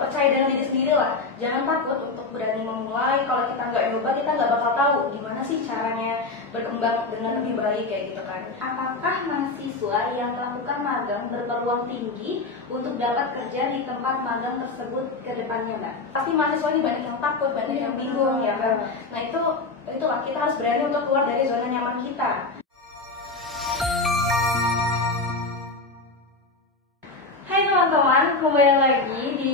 Percaya dengan diri sendiri lah, jangan takut untuk berani memulai. Kalau kita nggak nyoba, kita nggak bakal tahu gimana sih caranya berkembang dengan lebih baik kayak gitu kan. Apakah mahasiswa yang melakukan magang berpeluang tinggi untuk dapat kerja di tempat magang tersebut ke depannya, Mbak? Tapi mahasiswa ini banyak yang takut, banyak yang bingung ya kan. Nah itulah kita harus berani untuk keluar dari zona nyaman kita. Hai teman-teman, kembali lagi di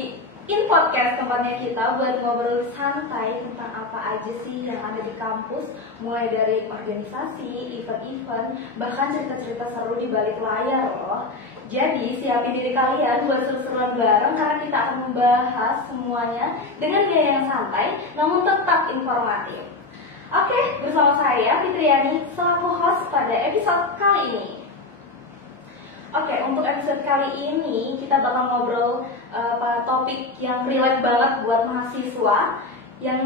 Podcast tempatnya kita buat ngobrol santai tentang apa aja sih yang ada di kampus, mulai dari organisasi, event-event, bahkan cerita-cerita seru di balik layar loh. Jadi siapin diri kalian buat seru-seruan bareng karena kita akan membahas semuanya dengan gaya yang santai namun tetap informatif. Oke, bersama saya Fitriani selaku host pada episode kali ini. Oke, untuk episode kali ini kita bakal ngobrol pada topik yang relate banget buat mahasiswa, yang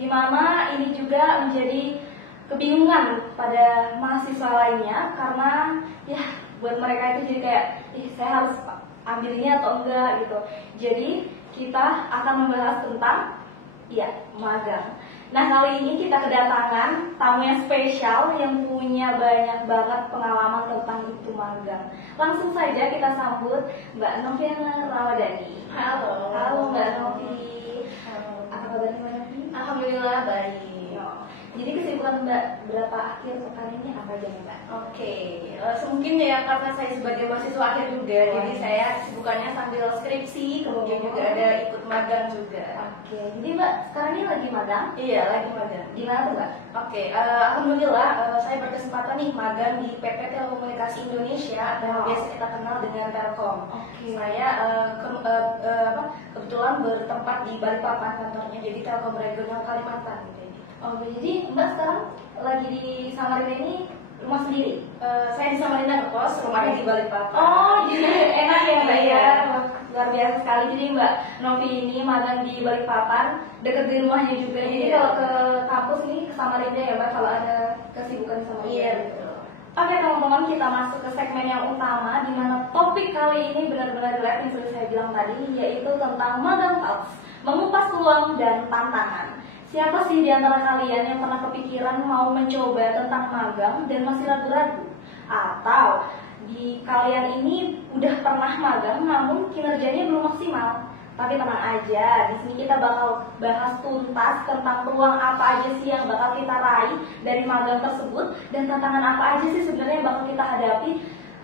dimana ini juga menjadi kebingungan pada mahasiswa lainnya karena ya buat mereka itu jadi kayak saya harus ambil ini atau enggak gitu. Jadi kita akan membahas tentang magang. Nah, kali ini kita kedatangan tamu yang spesial yang punya banyak banget pengalaman tentang itu magang. Langsung saja kita sambut Mbak Noviana Ramadhani. Halo. Halo Mbak Novi. Apa kabarnya Mbak Novi? Alhamdulillah baik. Jadi kesibukan Mbak berapa akhir pekan ini apa aja nih Mbak? Oke, mungkin ya karena saya sebagai mahasiswa akhir juga, jadi saya kesibukannya sambil skripsi, kemudian juga ada ikut magang juga. Oke, jadi Mbak sekarang ini lagi magang? Iya, lagi magang. Di mana tuh Mbak? Oke, alhamdulillah saya berkesempatan nih magang di PT Telekomunikasi Indonesia atau biasa kita kenal dengan Telkom. Oke. Saya kebetulan bertempat di Balikpapan kantornya, jadi Telkom Regional Kalimantan. Oh, jadi Mbak sekarang lagi di Samarinda ini rumah sendiri? Saya di Samarinda ngekos, rumahnya di Balikpapan. Oh, jadi enak ya Mbak ya? Luar biasa sekali. Jadi Mbak Novi ini magang di Balikpapan, dekat di rumahnya juga. Jadi kalau ke kampus ini ke Samarinda ya Mbak, kalau ada kesibukan di Samarinda. Iya, betul. Oke teman-teman, kita masuk ke segmen yang utama, di mana topik kali ini benar-benar relate yang sudah saya bilang tadi, yaitu tentang magang talks, mengupas peluang dan tantangan. Siapa sih di antara kalian yang pernah kepikiran mau mencoba tentang magang dan masih ragu-ragu? Atau di kalian ini udah pernah magang namun kinerjanya belum maksimal? Tapi tenang aja, di sini kita bakal bahas tuntas tentang peluang apa aja sih yang bakal kita raih dari magang tersebut dan tantangan apa aja sih sebenarnya yang bakal kita hadapi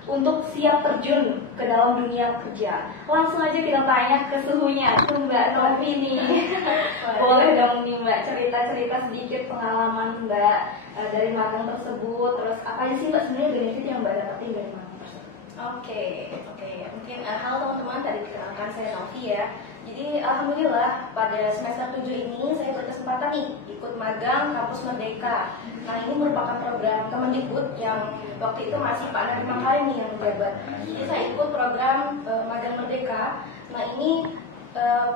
untuk siap terjun ke dalam dunia kerja. Langsung aja kita tanya ke suhunya, ke Mbak Novi nih. Boleh dong nih Mbak cerita-cerita sedikit pengalaman Mbak dari magang tersebut. Terus apa aja sih Mbak sebenarnya benefit yang Mbak dapetin dari magang tersebut? Oke. Mungkin halo teman-teman, tadi dikenalkan saya Novi ya. Jadi alhamdulillah pada semester 7 ini saya berkesempatan nih ikut magang Kampus Merdeka. Nah, ini merupakan program Kemendikbud yang waktu itu masih Pak Nadiem Makarim nih yang menjabat. Jadi saya ikut program magang Merdeka. Nah, ini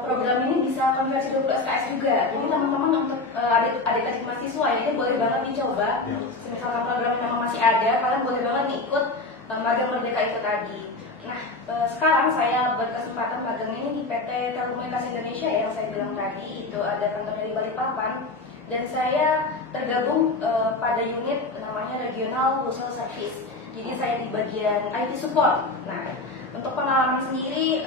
program ini bisa konversi 20 SKS juga. Jadi teman-teman untuk adik-adik mahasiswa ya, ini boleh banget dicoba. Misalnya program yang masih ada, kalian boleh banget nih ikut magang Merdeka itu tadi. Nah, sekarang saya berkesempatan magang ini di PT Telekomunikasi Indonesia ya, yang saya bilang tadi, itu ada kantornya di Balikpapan. Dan saya tergabung pada unit namanya Regional User Service. Jadi saya di bagian IT support. Nah, untuk pengalaman sendiri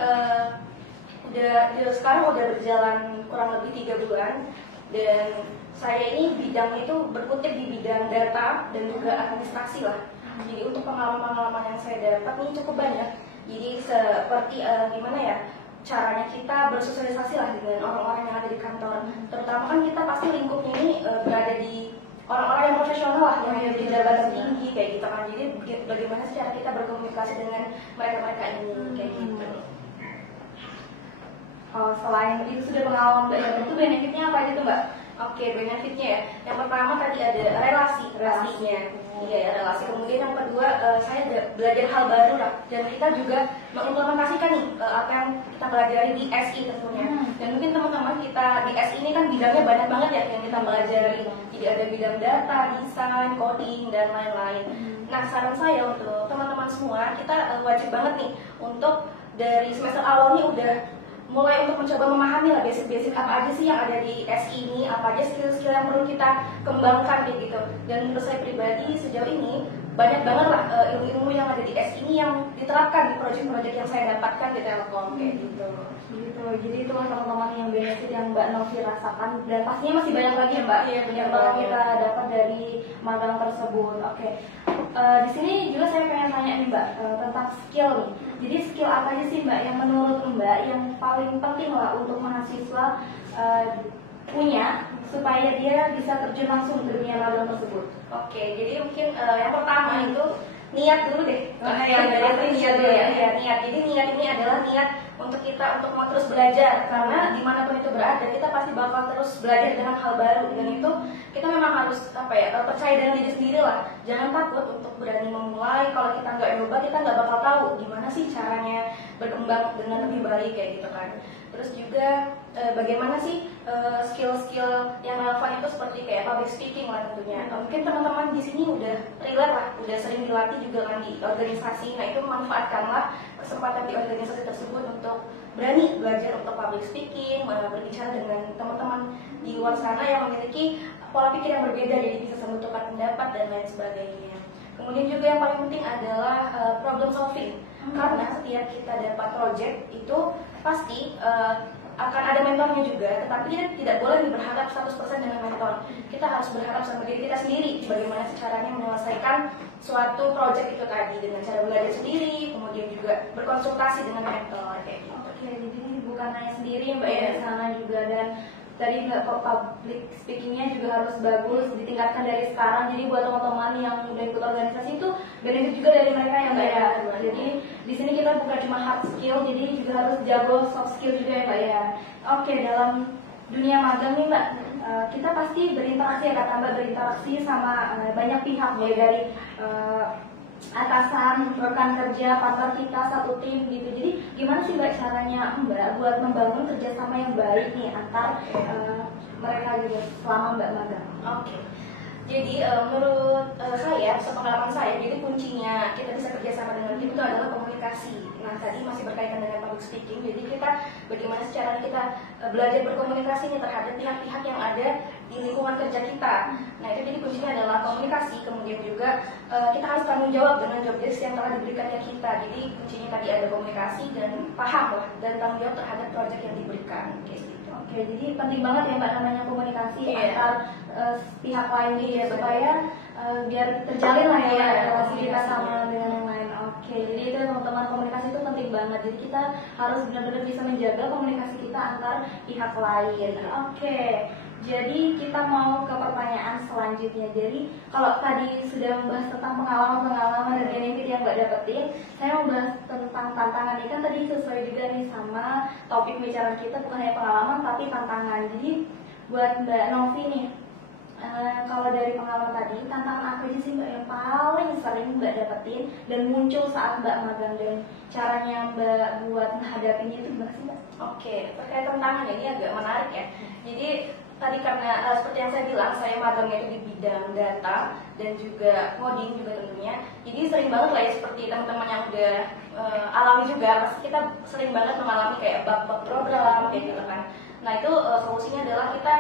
sekarang udah berjalan kurang lebih 3 bulan. Dan saya ini bidang itu berkutik di bidang data dan juga administrasi lah. Jadi untuk pengalaman-pengalaman yang saya dapat ini cukup banyak. Jadi seperti gimana ya caranya kita bersosialisasi lah dengan orang-orang yang ada di kantor. Terutama kan kita pasti lingkupnya ini berada di orang-orang yang profesional lah, yang ada di jabatan tinggi kayak gitu kan. Jadi bagaimana sih cara kita berkomunikasi dengan mereka-mereka ini kayak gitu. Oh, selain itu sudah pengalaman Mbak yang itu benefitnya apa aja tuh Mbak? Oke, benefitnya ya. Yang pertama tadi ada relasinya. Iya ya, relasi. Kemudian yang kedua, saya belajar hal baru lah. Dan kita juga mengimplementasikan nih apa yang kita pelajari di SI tentunya. Dan mungkin teman-teman kita di SI ini kan bidangnya banyak banget ya yang kita pelajari. Jadi ada bidang data, desain, coding, dan lain-lain. Nah, saran saya untuk teman-teman semua, kita wajib banget nih untuk dari semester awal ini udah mulai untuk mencoba memahami lah basic-basic apa aja sih yang ada di SI ini, apa aja skill-skill yang perlu kita kembangkan kayak gitu. Dan menurut saya pribadi sejauh ini banyak banget lah ilmu-ilmu yang ada di SI ini yang diterapkan di proyek-proyek yang saya dapatkan di Telkom kayak gitu. Gitu. Jadi itu teman-teman yang benefit yang Mbak Novi rasakan, dan pastinya masih banyak lagi ya Mbak Iya, yang bakal kita dapat dari magang tersebut. Oke. Di sini juga saya pengen tanya nih Mbak tentang skill nih. Jadi skill apa aja sih Mbak yang menurut Mbak yang paling penting lah untuk mahasiswa punya supaya dia bisa terjun langsung ke dunia magang tersebut? Oke, jadi mungkin yang pertama itu niat dulu deh. Yang dari itu niat dulu ya. Niat. Jadi niat ini adalah niat untuk kita untuk mau terus belajar, karena dimanapun itu berada kita pasti bakal terus belajar dengan hal baru, dan itu kita memang harus percaya dengan diri sendiri lah. Jangan takut untuk berani memulai. Kalau kita nggak nyoba kita nggak bakal tahu gimana sih caranya berkembang dengan lebih baik kayak gitu kan. Terus juga bagaimana sih skill-skill yang relevan itu seperti kayak public speaking lah tentunya. Mungkin teman-teman di sini udah relate lah, udah sering dilatih juga kan di organisasi. Nah itu manfaatkanlah kesempatan di organisasi tersebut untuk berani belajar untuk public speaking, berbicara dengan teman-teman di luar sana yang memiliki pola pikir yang berbeda, jadi bisa sambungkan pendapat dan lain sebagainya. Kemudian juga yang paling penting adalah problem solving. Karena setiap kita dapat project itu pasti akan ada mentornya juga, tetapi kita tidak boleh berharap 100% dengan mentor. Kita harus berharap sama diri kita sendiri, bagaimana caranya menyelesaikan suatu project itu tadi dengan cara belajar sendiri, kemudian juga berkonsultasi dengan mentor kayak gitu. Oke, jadi bukan hanya sendiri Mbak ya di sana juga, dan tadi Mbak public speakingnya juga harus bagus, ditingkatkan dari sekarang. Jadi buat teman-teman yang udah ikut organisasi itu benefit juga dari mereka ya Mbak ya. Jadi di sini kita bukan cuma hard skill, jadi juga harus jago soft skill juga ya Mbak ya. Oke, dalam dunia magang nih Mbak, kita pasti berinteraksi ya, kata Mbak, berinteraksi sama banyak pihak ya, dari atasan, rekan kerja, partner kita, satu tim gitu. Jadi gimana sih Mbak caranya Mbak buat membangun kerjasama yang baik nih antar mereka juga selama Mbak magang? Oke. Jadi menurut saya, sepengalaman saya, jadi kuncinya kita bisa kerjasama dengan tim itu adalah komunikasi. Nah tadi masih berkaitan dengan public speaking, jadi kita bagaimana caranya kita belajar berkomunikasi nih terhadap pihak-pihak yang ada di lingkungan kerja kita. Nah itu jadi kuncinya adalah komunikasi, kemudian juga kita harus tanggung jawab dengan job desk yang telah diberikan ke kita. Jadi kuncinya tadi ada komunikasi dan paham lah, dan tanggung jawab terhadap proyek yang diberikan kayak gitu. Oke, jadi penting banget ya Mbak namanya komunikasi antar pihak lain gitu ya, supaya biar terjalin lah ya relasi kita sama dengan yang lain. Oke, jadi itu teman-teman, komunikasi itu penting banget. Jadi kita harus benar-benar bisa menjaga komunikasi kita antar pihak lain. Oke, jadi kita mau ke pertanyaan selanjutnya. Jadi kalau tadi sudah membahas tentang pengalaman-pengalaman dan benefit yang Mbak dapetin, saya mau bahas tentang tantangan. Ini kan tadi sesuai juga nih sama topik pembicaraan kita, bukan hanya pengalaman tapi tantangan. Jadi buat Mbak Novi nih, kalau dari pengalaman tadi, tantangan apa aja sih Mbak yang paling sering Mbak dapetin dan muncul saat Mbak magang, dan caranya Mbak buat menghadapinya itu gimana sih Mbak? Oke, terkait tantangan ini agak menarik ya. Jadi tadi karena seperti yang saya bilang, saya magangnya itu di bidang data dan juga coding juga tentunya. Jadi sering banget lah ya, seperti teman-teman yang udah alami juga, pasti kita sering banget mengalami kayak bug-bug program kayak gitu kan. Nah itu solusinya adalah kita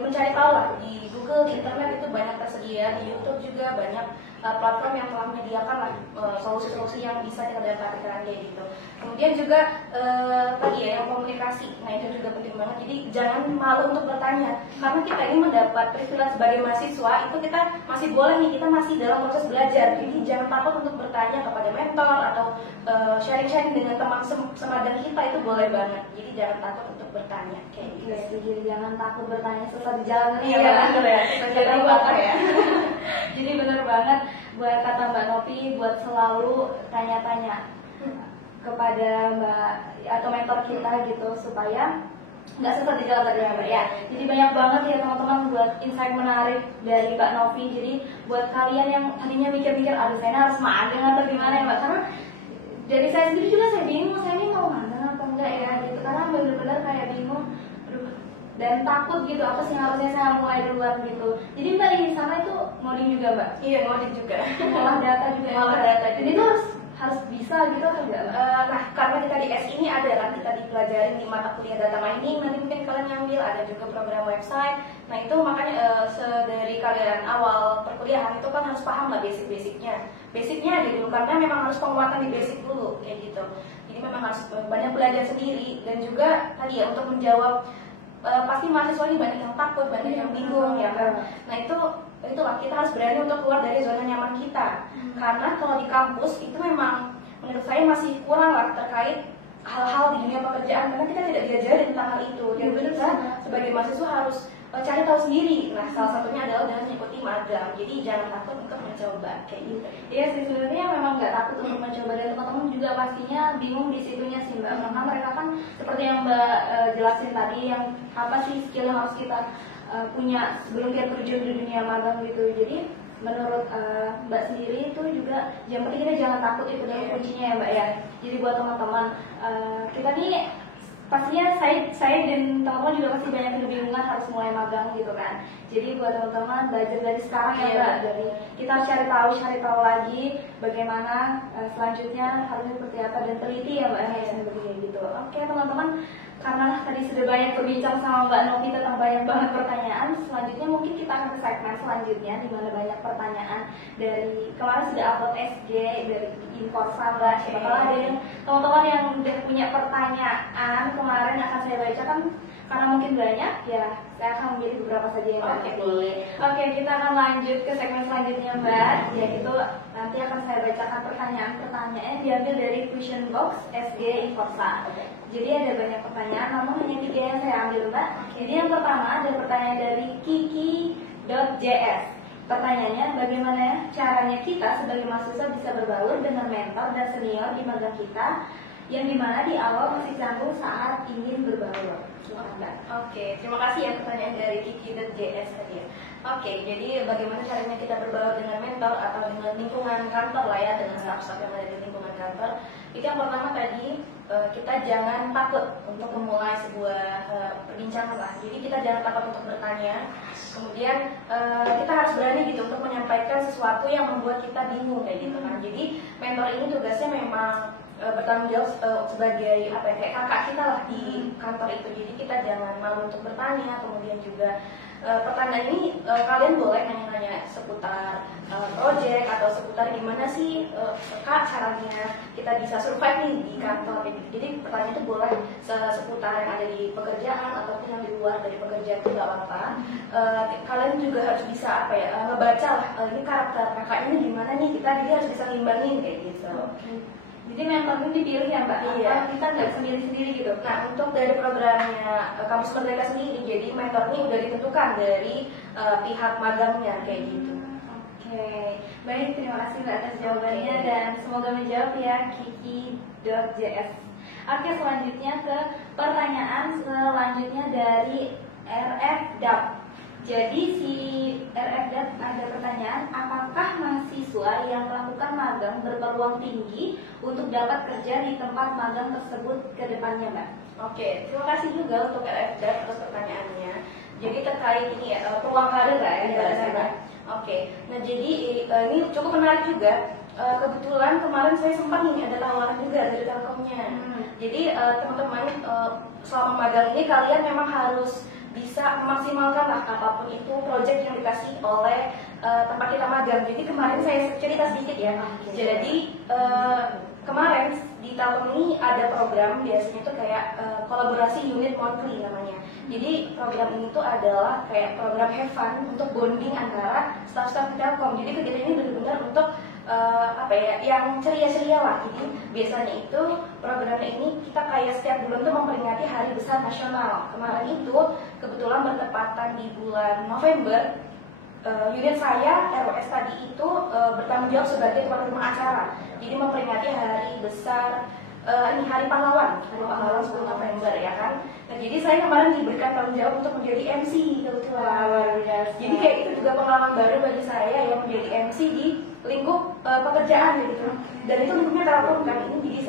mencari tahu lah di Google, di internet itu banyak tersedia, di YouTube juga banyak platform yang telah menyediakan lah solusi-solusi yang bisa kita dapatkan kayak gitu. Kemudian juga tadi ya yang komunikasi, nah itu juga penting banget. Jadi jangan malu untuk bertanya, karena kita ini mendapat privilege sebagai mahasiswa, itu kita masih boleh nih, kita masih dalam proses belajar. Jadi jangan takut untuk bertanya kepada mentor atau sharing-sharing dengan teman semagang kita, itu boleh banget. Jadi jangan takut untuk bertanya kayak gitu. Iya, jadi jangan takut bertanya sesat di jalan Iya benar ya, jadi bakar ya. Jadi benar banget buat kata Mbak Novi, buat selalu tanya-tanya kepada Mbak atau mentor kita gitu, supaya nggak sesat di jalan tadi ya Mbak ya. Jadi banyak banget ya teman-teman buat insight menarik dari Mbak Novi. Jadi buat kalian yang tadinya mikir-mikir, aduh saya harus magang atau gimana ya Mbak, karena dari saya sendiri juga saya bingung, saya ini mau magang atau enggak ya gitu, karena benar-benar kayak bingung, aduh, dan takut gitu, apa sih yang harusnya saya mulai duluan gitu. Jadi Mbak di sana itu ngoding juga Mbak? Iya, ngoding juga. Ngolah data juga. Ngolah data. Jadi itu harus bisa gitu atau enggak? Nah, karena kita di S ini ada kan, kita dipelajarin di mata kuliah data mining, nanti mungkin kalian ngambil, ada juga program website. Nah itu makanya dari kalian awal perkuliahan itu kan harus paham lah basic-basicnya. Basicnya aja dulu, karena memang harus penguatan di basic dulu, kayak gitu. Jadi memang harus banyak belajar sendiri, dan juga tadi ya untuk menjawab pasti mahasiswa ini banyak yang takut, banyak yang bingung ya kan. Nah itulah kita harus berani untuk keluar dari zona nyaman kita. Karena kalau di kampus itu memang menurut saya masih kurang lah terkait hal-hal di dunia pekerjaan, karena kita tidak diajarin tentang hal itu. Dan kita sebagai mahasiswa harus cari tahu sendiri. Nah salah satunya adalah dengan mengikuti magang. Jadi jangan takut untuk mencoba kayak gitu. Iya sih, sebenarnya memang nggak takut untuk mencoba, dan teman-teman juga pastinya bingung di situnya sih Mbak. Karena mereka kan seperti yang Mbak jelasin tadi, yang apa sih skill yang harus kita punya sebelum kita terjun di dunia magang gitu. Jadi menurut Mbak sendiri itu juga yang penting kita jangan takut, itu adalah kuncinya ya Mbak ya. Jadi buat teman-teman kita nih pastinya saya dan teman-teman juga pasti banyak yang kebingungan harus mulai magang gitu kan. Jadi buat teman-teman belajar dari sekarang ya Mbak, dari kita cari tahu lagi bagaimana selanjutnya harusnya seperti apa, dan teliti ya Mbak ya seperti gitu. Oke teman-teman, karena tadi sudah banyak berbincang sama Mbak Novi tentang banyak banget pertanyaan, selanjutnya mungkin kita akan ke segmen selanjutnya di mana banyak pertanyaan dari kemarin sudah upload SG dari Inforsa Mbak. Siapa ada yang teman-teman yang udah punya pertanyaan kemarin akan saya bacakan, karena mungkin banyak ya saya akan memilih beberapa saja yang Oke, boleh. Oke, kita akan lanjut ke segmen selanjutnya Mbak, yaitu nanti akan saya bacakan pertanyaan-pertanyaannya diambil dari question box SG Inforsa. Jadi ada banyak pertanyaan, namun hanya 3 yang saya ambil Mbak. Jadi yang pertama ada pertanyaan dari Kiki.js. Pertanyaannya, bagaimana caranya kita sebagai mahasiswa bisa berbaur dengan mentor dan senior di magang kita, yang dimana di awal masih canggung saat ingin berbaur? Oke, terima kasih ya pertanyaan dari Kiki.js tadi ya. Oke, jadi bagaimana caranya kita berbaur dengan mentor atau dengan lingkungan kantor lah ya, dengan staff-staff yang ada di lingkungan kantor. Itu yang pertama tadi, kita jangan takut untuk memulai sebuah perbincangan lah. Jadi kita jangan takut untuk bertanya. Kemudian kita harus berani gitu untuk menyampaikan sesuatu yang membuat kita bingung kayak gitu kan. Jadi mentor ini tugasnya memang bertanggung jawab sebagai apa ya, kayak kakak kita lah di kantor itu. Jadi kita jangan malu untuk bertanya. Kemudian juga pertanyaan ini kalian boleh nanya-nanya seputar project atau seputar gimana sih kak caranya kita bisa survive nih di kantor. Jadi pertanyaan itu boleh seputar yang ada di pekerjaan ataupun yang di luar dari pekerjaan itu nggak apa-apa. Kalian juga harus bisa apa ya, ngebaca lah ini karakter kakak ini gimana nih, kita jadi harus bisa ngimbangin kayak gitu. Jadi memang penting dipilih ya Mbak, iya. Kita nggak sendiri-sendiri gitu. Nah untuk dari programnya Kampus Merdeka sendiri, jadi mentor ini udah ditentukan dari pihak magangnya kayak gitu. Oke, baik, terima kasih Mbak atas jawabannya dan semoga menjawab ya Kiki.js. Oke, selanjutnya ke pertanyaan selanjutnya dari RFDAP. Jadi si RFDAP ada pertanyaan, apakah mahasiswa yang melakukan magang berpeluang tinggi untuk dapat kerja di tempat magang tersebut ke depannya Mbak? Oke, terima kasih juga untuk RFDAP atas pertanyaannya. Jadi terkait ini ya, peluang karir lah ya bahasanya. Oke, nah jadi ini cukup menarik juga. Kebetulan kemarin saya sempat nih ada tawaran juga dari Telkomnya. Jadi teman-teman selama magang ini kalian memang harus bisa memaksimalkan lah apapun itu project yang dikasih oleh tempat kita magang. Jadi kemarin saya cerita sedikit ya. Jadi kemarin di Telkom ini ada program, biasanya itu kayak kolaborasi unit monthly namanya. Jadi program ini tuh adalah kayak program have fun untuk bonding antara staff-staff di Telkom. Jadi kegiatan ini benar-benar untuk apa ya, yang ceria-ceria lah. Jadi biasanya itu programnya ini kita kayak setiap bulan tuh memperingati Hari Besar Nasional. Kemarin itu kebetulan bertepatan di bulan November. Unit saya ROS tadi itu bertanggung jawab sebagai tuan rumah acara. Jadi memperingati Hari Besar ini Hari Pahlawan 10 November ya kan. Nah jadi saya kemarin diberikan tanggung jawab untuk menjadi MC kebetulan. Jadi kayak itu juga pengalaman baru bagi saya yang menjadi MC di lingkup pekerjaan gitu. Dan itu lingkupnya Telkom kan. Ini jadi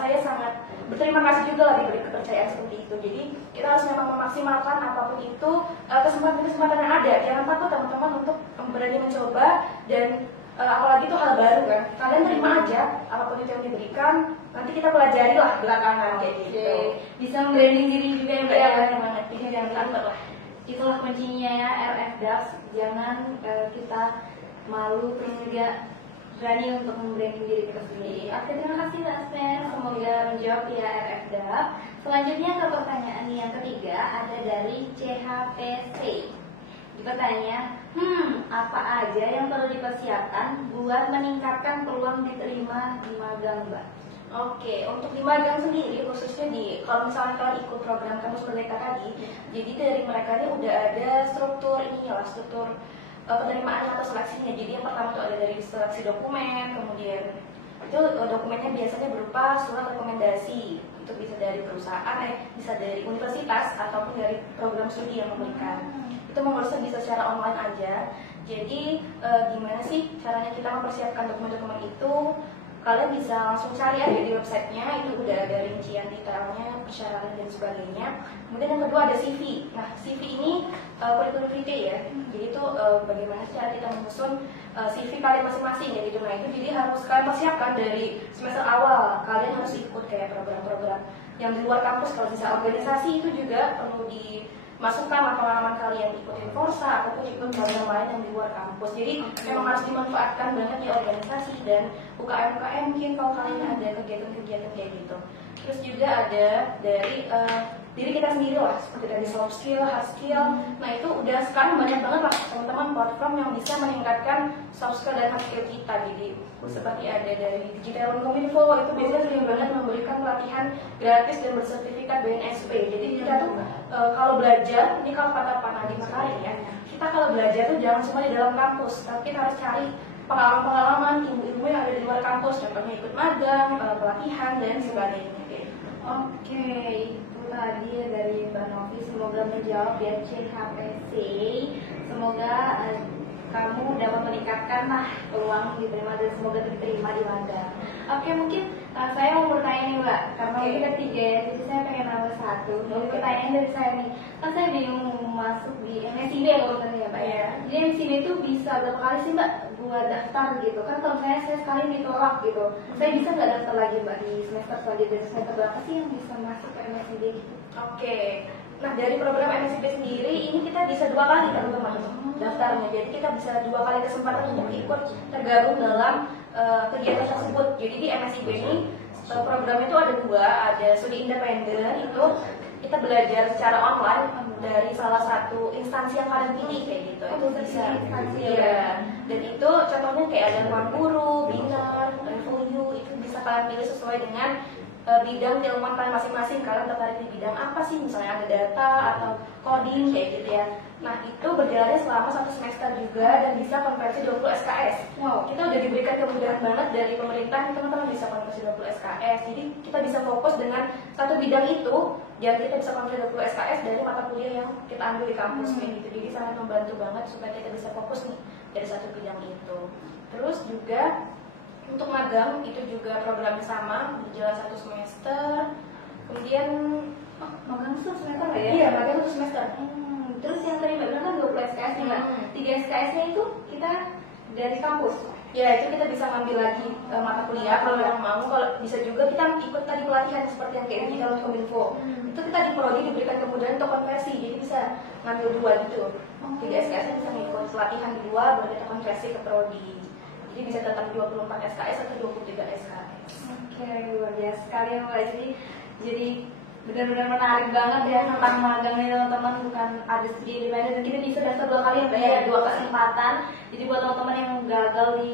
saya sangat berterima kasih juga lah diberi kepercayaan seperti itu. Jadi kita harus memang memaksimalkan apapun itu kesempatan-kesempatan yang ada. Jangan takut teman-teman untuk berani mencoba dan apalagi itu hal baru kan, kalian terima aja apapun itu yang diberikan, nanti kita pelajari lah belakangan kayak gitu. Bisa membranding diri juga ya Mbak Ya, ya. benar banget, jangan takut lah. Itulah kuncinya ya RF Dax, jangan kita malu, terus juga berani untuk membranding diri kita sendiri. Oke, terima kasih Mbak Aspen, semoga menjawab ya RF Dax. Selanjutnya ke pertanyaan yang ketiga ada dari CHPC. Bertanya, apa aja yang perlu dipersiapkan buat meningkatkan peluang diterima di magang, Mbak? Oke, untuk di magang sendiri khususnya kalau misalnya kalian ikut program Kampus Merdeka tadi, jadi dari mereka ini udah ada struktur struktur penerimaan atau seleksinya. Jadi yang pertama itu ada dari seleksi dokumen, kemudian itu dokumennya biasanya berupa surat rekomendasi, itu bisa dari perusahaan, bisa dari universitas ataupun dari program studi yang memberikan. Itu mengurusnya bisa secara online aja. Jadi gimana sih caranya kita mempersiapkan dokumen-dokumen itu? Kalian bisa langsung cari aja di websitenya, itu udah ada rincian detailnya, persyaratan dan sebagainya. Kemudian yang kedua ada CV. Nah, CV ini kurikulum vitae ya. Jadi itu bagaimana sih cara kita menyusun CV kalian masing-masing ya gitu. Nah itu jadi harus kalian persiapkan dari semester awal. Kalian harus ikut kayak program-program yang di luar kampus. Kalau bisa organisasi itu juga perlu dimasukkan pengalaman kalian ikutin Forsa ataupun ikut program lain yang di luar kampus. Jadi memang harus dimanfaatkan banget ya organisasi dan UKM mungkin kalau kalian ada kegiatan-kegiatan kayak gitu. Terus juga ada dari diri kita sendiri lah, seperti dari soft skill, hard skill. Nah itu udah sekarang banyak banget lah teman-teman platform yang bisa meningkatkan soft skill dan hard skill kita. Jadi seperti ada dari Digital Kominfo, itu biasanya sering banget memberikan pelatihan gratis dan bersertifikat BNSP. Jadi kita tuh kalau belajar, ini kalau kata Pak Nadiem Makarim ya, kita kalau belajar tuh jangan cuma di dalam kampus, tapi kita harus cari pengalaman-pengalaman, ilmu-ilmu yang ada di luar kampus, contohnya ikut magang, pelatihan dan sebagainya. Oke, itu tadi dari Mbak Novi, semoga menjawab ya CHPC. Semoga kamu dapat meningkatkan peluang diterima dan semoga diterima di magang. Oke, mungkin saya mau bertanya nih Mbak, karena ini kan 3 ya, jadi saya pengen nambah 1. Jadi pertanyaan dari saya nih, kan saya bingung masuk di MSIB kalau benar ya Mbak ya. Jadi MSIB itu bisa berapa kali sih Mbak buat daftar gitu? Kan kalau saya sekali ditolak gitu, saya bisa nggak daftar lagi Mbak di semester selanjutnya? Semester berapa sih yang bisa masuk ke MSIB gitu? Oke, nah dari program MSIB sendiri ini kita bisa 2 kali teman-teman daftarnya. Jadi kita bisa 2 kali kesempatan untuk ikut tergabung dalam kegiatan tersebut. Jadi di MSIB ini program itu ada 2, ada studi independen, itu kita belajar secara online dari salah satu instansi yang kalian pilih kayak gitu. Itu bisa, iya. Dan itu contohnya kayak ada ruang guru, Biner, Revuyu, itu bisa kalian pilih sesuai dengan bidang keilmuan kalian masing-masing. Kalian tertarik di bidang apa sih? Misalnya ada data atau coding kayak gitu ya. Nah itu berjalannya selama 1 semester juga dan bisa konversi 20 SKS. Wow, kita udah diberikan kemudahan banget dari pemerintah, teman-teman bisa konversi 20 SKS. Jadi kita bisa fokus dengan satu bidang itu, jadi kita bisa konversi 20 SKS dari mata kuliah yang kita ambil di kampus kayak gitu. Jadi sangat membantu banget supaya kita bisa fokus nih dari satu bidang itu. Terus juga untuk magang itu juga programnya sama, berjalan 1 semester. Kemudian magang 1 semester ya? Iya, magang 1 semester. Terus yang tadi Mbak bilang kan 20 SKS nih Mbak. 3 SKS-nya itu kita dari kampus. Ya itu kita bisa ngambil lagi mata kuliah kalau memang mau. Kalau bisa juga kita ikut tadi pelatihan seperti yang kayak Digital Kominfo. Itu kita di prodi diberikan kemudahan untuk konversi, jadi bisa ngambil 2 gitu. 3 SKS-nya bisa ngikut pelatihan 2 baru kita konversi ke prodi. Jadi bisa tetap 24 SKS atau 23 SKS. Oke, luar biasa sekali Mbak. Jadi benar-benar menarik banget ya tentang magang ini teman-teman, bukan ada studi independen dan kita bisa daftar 2 kali ya, 2 kesempatan. Jadi buat teman-teman yang gagal di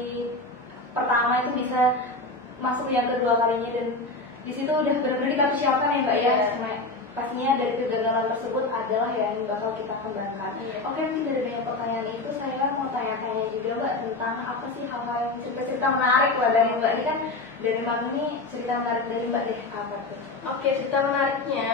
pertama itu bisa masuk yang kedua kalinya dan di situ udah benar-benar kita persiapkan ya Mbak ya. Pastinya dari kegagalan tersebut adalah yang bakal kita kembangkan. Oke, mungkin dari banyak pertanyaan itu saya mau tanya-tanya juga Mbak tentang apa sih hal-hal yang cerita-cerita menarik lah dari Mbak ini kan dari Mbak ini cerita menarik dari Mbak deh apa tuh? Oke, cerita menariknya.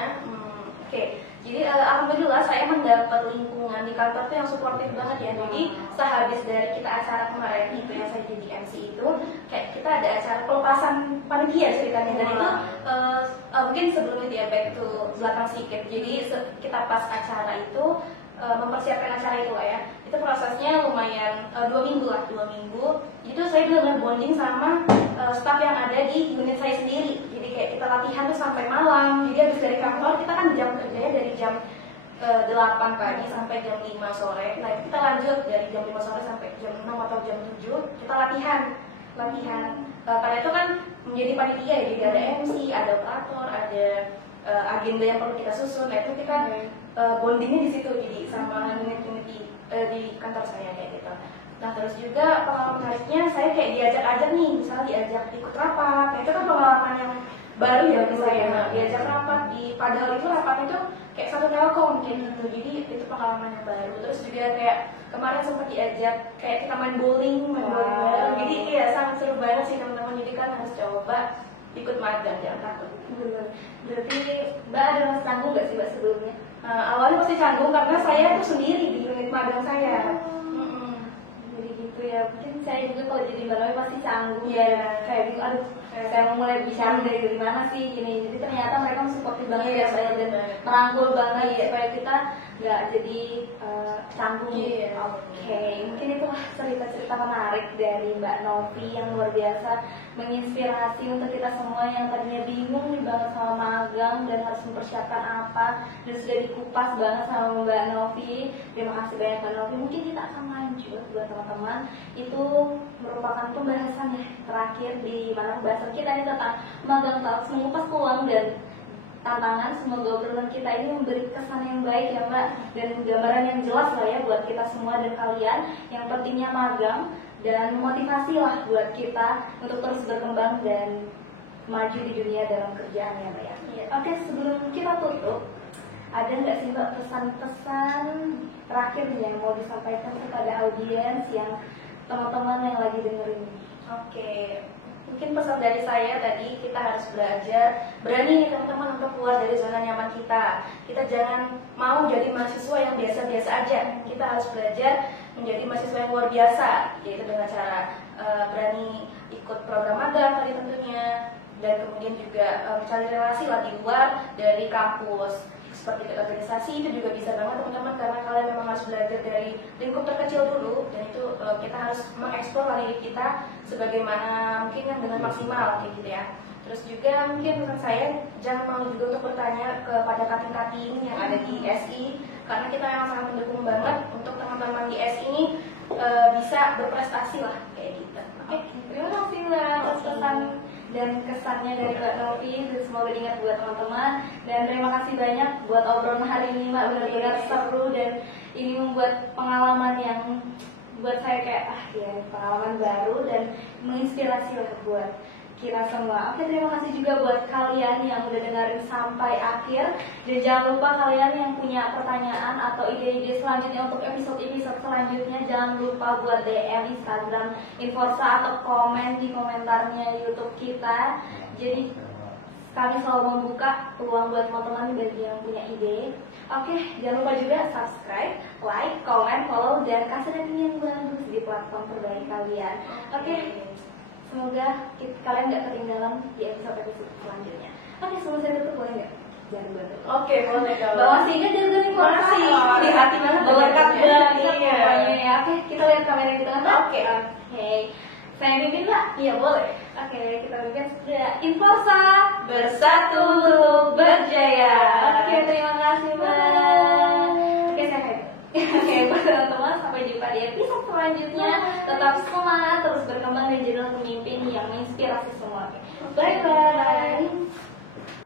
Jadi alhamdulillah saya mendapat lingkungan di kantor tuh yang suportif banget ya. Jadi sehabis dari kita acara kemarin itu yang saya jadi MC itu, kayak kita ada acara pelepasan panitia ceritanya dan itu mungkin sebelum itu ya back to belakang sedikit. Jadi kita pas acara itu mempersiapkan acara itu lah ya. Itu prosesnya lumayan 2 minggu lah, 2 minggu. Itu saya benar-benar bonding sama staff yang ada di unit saya sendiri. Jadi kayak kita latihan tuh sampai malam. Jadi habis dari kantor kita kan jam kerjanya dari jam 8 pagi sampai jam 5 sore. Nah kita lanjut dari jam 5 sore sampai jam 6 atau jam 7 kita latihan. Karena itu kan menjadi panitia ya, jadi ada MC, ada operator, ada agenda yang perlu kita susun. Nah itu kita bondingnya di situ, jadi sama unit-unit di kantor saya kayak gitu. Nah terus juga pengalaman menariknya saya kayak diajak-ajak nih, misalnya diajak ikut rapat. Nah itu kan pengalaman yang baru ya bagi saya. Nah, diajak rapat padahal itu rapat itu kayak satu telkom kayak gitu. Jadi itu pengalaman yang baru. Terus juga kayak kemarin sempat diajak kayak kita main bowling bareng. Jadi iya sangat seru banget sih teman-teman. Jadi kan harus coba ikut magang, jangan takut. Berarti Mbak ada rasa canggung nggak sih Mbak sebelumnya? Awalnya pasti canggung karena saya itu sendiri di unit magang saya. Jadi gitu ya. Mungkin saya juga kalau jadi Mbak Novi pasti canggung. Iya. Kayak gitu, aduh saya mau mulai bicara dari mana sih gini. Jadi ternyata mereka supportif banget ya saya dan merangkul banget supaya kita nggak jadi canggung. Oke, mungkin itu cerita-cerita menarik dari Mbak Novi yang luar biasa, menginspirasi untuk kita semua yang tadinya bingung nih banget sama magang dan harus mempersiapkan apa, dan sudah dikupas banget sama Mbak Novi. Terima kasih banyak Mbak Novi. Mungkin kita akan lanjut buat teman-teman. Itu merupakan pembahasan ya terakhir di mana pembahasan kita ini tentang magang talks, mengupas peluang dan tantangan. Semoga obrolan kita ini memberi kesan yang baik ya Mbak, dan gambaran yang jelas lah ya buat kita semua dan kalian yang pentingnya magang, dan motivasi lah buat kita untuk terus berkembang dan maju di dunia dalam kerjaan ya Mbak ya. Oke, sebelum kita tutup, ada nggak sih Mbak pesan-pesan terakhir yang mau disampaikan kepada audiens yang teman-teman yang lagi dengerin? Oke. Mungkin pesan dari saya tadi, kita harus belajar, berani nih teman-teman untuk keluar dari zona nyaman kita. Kita jangan mau jadi mahasiswa yang biasa-biasa aja. Kita harus belajar menjadi mahasiswa yang luar biasa, yaitu dengan cara berani ikut program magang tadi tentunya, dan kemudian juga mencari relasi lah di luar dari kampus. Seperti ikut organisasi itu juga bisa banget teman-teman, karena kalian memang harus belajar dari lingkup terkecil dulu, dan itu kita harus mengeksplor diri kita sebagaimana mungkin kan dengan maksimal kayak gitu ya. Terus juga mungkin menurut saya jangan malu juga untuk bertanya kepada kating-kating yang ada di SI, karena kita memang sangat mendukung banget untuk teman-teman di SI ini bisa berprestasi lah kayak gitu. Oke, terima kasih Mbak atas pesan dan kesannya dari Mbak Novi, dan semoga diingat buat teman-teman. Dan terima kasih banyak buat obrolan hari ini Mbak, benar-benar seru dan ini membuat pengalaman yang buat saya kayak pengalaman baru dan menginspirasi lah buat kita semua. Oke, terima kasih juga buat kalian yang udah dengerin sampai akhir, dan jangan lupa kalian yang punya pertanyaan atau ide-ide selanjutnya untuk episode-episode selanjutnya, jangan lupa buat DM Instagram Inforsa atau komen di komentarnya YouTube kita. Jadi kami selalu membuka peluang buat teman-teman bagi yang punya ide. Oke, jangan lupa juga subscribe, like, comment, follow, dan kasih rating yang bagus di platform terbaik kalian. Oke, semoga kalian gak ketinggalan di episode-episode selanjutnya. Oke, sebelum saya tutup boleh nggak? Jangan buat tutup. Oke, boleh kalau. Bawa singa dan dari Masih di hati banget. bawa kabar. Iya. Oke, kita lihat kamera di tengah. Oke. Saya pimpin Mbak? Iya boleh. Oke, kita pimpin sudah. Inforsa Bersatu untuk berjaya. Oke, terima kasih Mbak. Oke, saya Oke, buat teman-teman, sampai jumpa di episode selanjutnya. Tetap semangat, terus berkembang dan jadilah pemimpin yang menginspirasi semua. Bye bye.